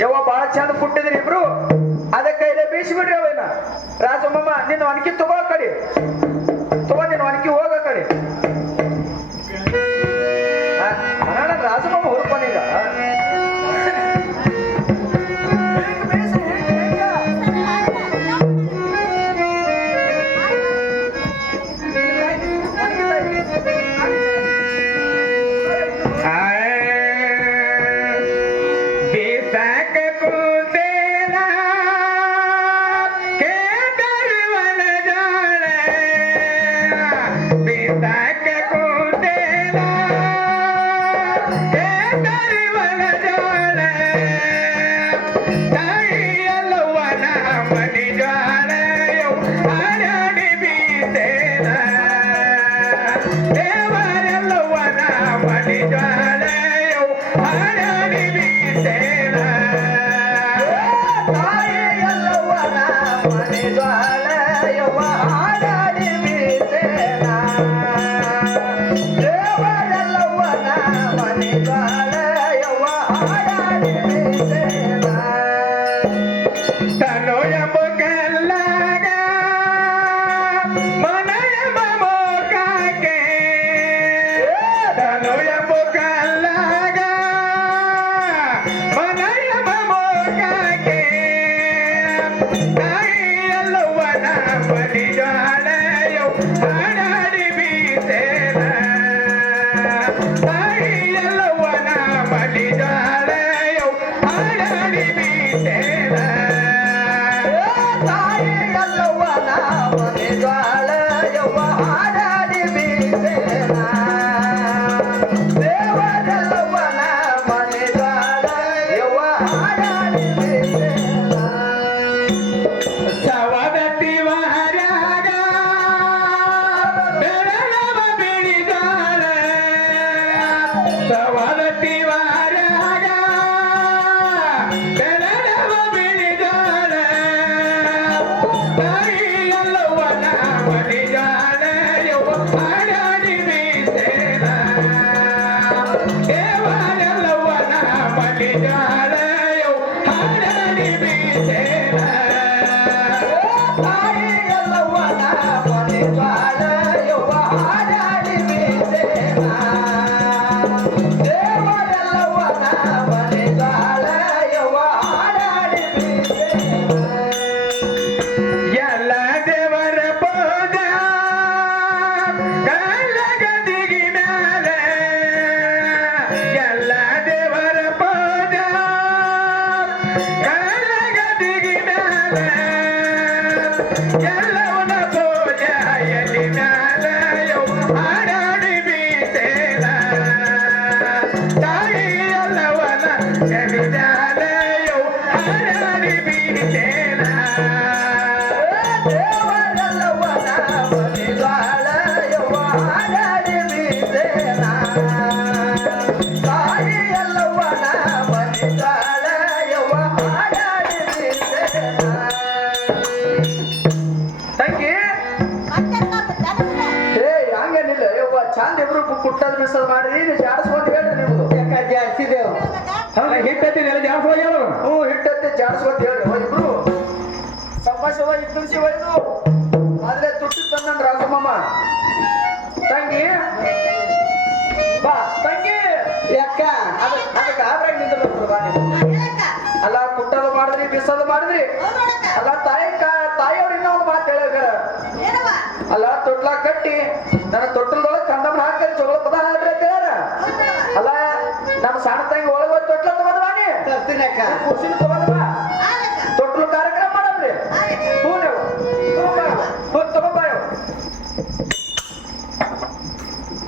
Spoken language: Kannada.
ಯವ್ವ ಬಾಳ ಚಂದ ಹುಟ್ಟಿದ್ರಿ ಇಬ್ರು. ಅದಕ್ಕೆ ಇಲ್ಲೇ ಬೀಸಿಬಿಡ್ರಿ ಅವನ. ರಾಜಮ್ಮಮ್ಮ ನಿನ್ನ ಒಣಕಿ ತಗೋ ಕಡೆ, ತಗೋ ನಿನ್ನ ಒಣಕಿ ಹೋಗ ಕಡೆ. ರಾಜಮ್ಮಮ್ಮ ಹುರ್ಕೊಂಡೀಗ ಚಂದ ಇಬ್ರು ಕುಟ್ಟದ ಬಿಸದ್ ಮಾಡಿದ್ರಿ ನೀವು ಜಾಡಿಸ್ಕೊಂಡು ಹೇಳ್ರಿ ನಿಮ್ದು ಯಾಕ ಜಾಸ್ತಿದೇವು ಹಿಟ್ಟತ್ತಿ ನೆಲ ಜಾಸ್ತಿ ಹೋಗ್ಯಾವ ಹ್ಞೂ ಹಿಟ್ಟತ್ತೆ ಜಾಡಿಸ್ಕೊಂಡು ಹೇಳ್ರಿ ಇಬ್ರು ಸಂಭಾಷವ ಇಬ್ಬರಿಸಿ ಒಯ್ದು ಆದ್ರೆ ತುಟ್ಟಿ ತಂದನ್ ರಾಜಮ್ಮಮ್ಮ ತಂಗಿ ಬಾ ತಂಗಿ ಯಾಕ ಅದಕ್ಕೆ ಆದ್ರಾಗ ನಿಂತಿರ್ಬೇಕು ಬಾ ನೀವು ಅಲ್ಲ ಕುಟ್ಟದು ಮಾಡಿದ್ರಿ ಬಿಸದು ಮಾಡಿದ್ರಿ ಅಲ್ಲ ತಾಯಿಯವ್ರು ಇನ್ನೂ ಒಂದು ಮಾತು ಹೇಳ್ಯಾರ ಅಲ್ಲ ತೊಟ್ಲ ಕಟ್ಟಿ ನನ್ನ ತೊಟ್ಟಲದೊಳಗೆ ಕಂದಮ್ಮ ಹಾಕಿ ಜಗಳ ಪದ ಹಾಡ್ರಿ ಅಂತ ಹೇಳ್ಯಾರ ಅಲ್ಲ ನಮ್ಮ ಸಣ್ಣ ತಂಗಿ ಒಳಗೆ ತೊಟ್ಲ ತಗೊಂಡ್ ಬಾನಿ ತರ್ತೀನಕ್ಕ ಕುರ್ಸಿನ ತಗೊಂಡ್ ಬಾ